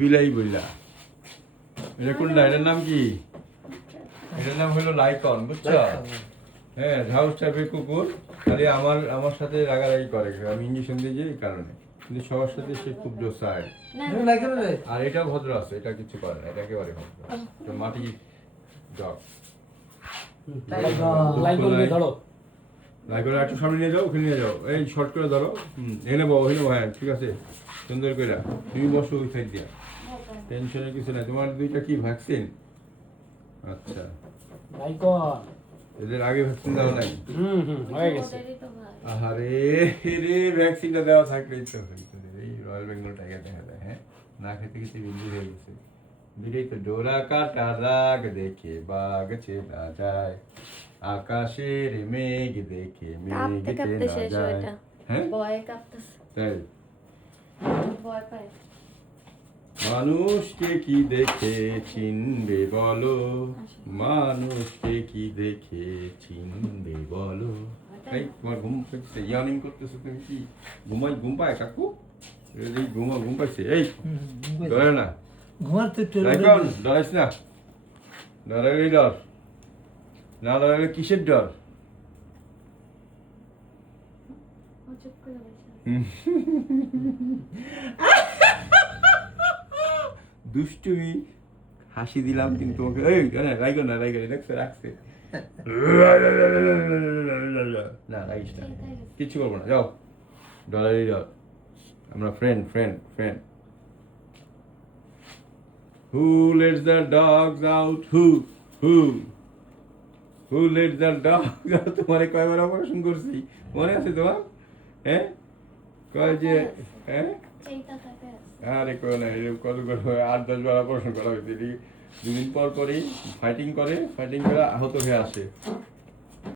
বিলাই বইলা এটা কোনটা, এটার নাম কি? এটার নাম হলো লাইকন, বুঝছো? হ্যাঁ, হাউস টাইপের কুকুর। খালি আমার সাথে রাগারাগি করে, আমি ইঞ্জেকশন দিয়ে যাই এই কারণে, কিন্তু সবার সাথে সে খুব জোসায়। আর এটাও ভদ্র আছে, এটা কিছু করে না, এটা একেবারে ভদ্র। তো মাটি ডগ লাইকন একটু সামনে নিয়ে যাও, ওখানে নিয়ে যাও, এই শর্ট করে ধরো। এনে বউ, হ্যাঁ ঠিক আছে, সুন্দর করে তুমি বসো ওই সাইড দিয়া, টেনশনের কিছু নাই। তোমার দুইটা কি ভ্যাকসিন? আচ্ছা, এদের আগে ভ্যাকসিন দেওয়া নাই? হয়ে গেছে। আরে রে, ভ্যাকসিনটা দেওয়া থাকলেই তো হইতো। এই রয়্যাল বেঙ্গল টাইগার দেখা যায়, হ্যাঁ, না খেতে খেতে বিন্দু হয়ে গেছে। বিড়াই তো ডোরা কাটা রাগ দেখে বাঘ চেনা যায়, আকাশের মেঘ দেখে মেঘ চেনা যায়। হ্যাঁ, তাই মানুষকে কি দেখে চিনবে বলো, মানুষকে কি দেখে চিনবে বলো। এই তোমার ঘুম পাইছে, ইয়ার্নিং করতেছো তুমি? কি ঘুম পায় কাকু? এই ঘুম পাইছে? এই ডরে না, লাইকন ডরাইস না, ডরাইলে ডর না, ডরাইলে কিসের ডর? দুষ্টুমি হাসি দিলাম কিন্তু তোমাকে, এই লাইকন না, লাইকন দেখছে রাখছে না, রাখিস না, কিচ্ছু করবো না, যাও, ডলারই ডর, আমরা friend friend friend. Who let's the dogs out, who who who let's the dogs out. তোমারে কয়বার অপারেশন করছি মনে আছে তোমার? হ্যাঁ, কয় যে, হ্যাঁ, আরে কয় না, কত করে 8-10 বার অপারেশন করা হয়েছে। দুদিন পর পরই ফাইটিং করে, ফাইটিং করে আহত হয়ে আসে।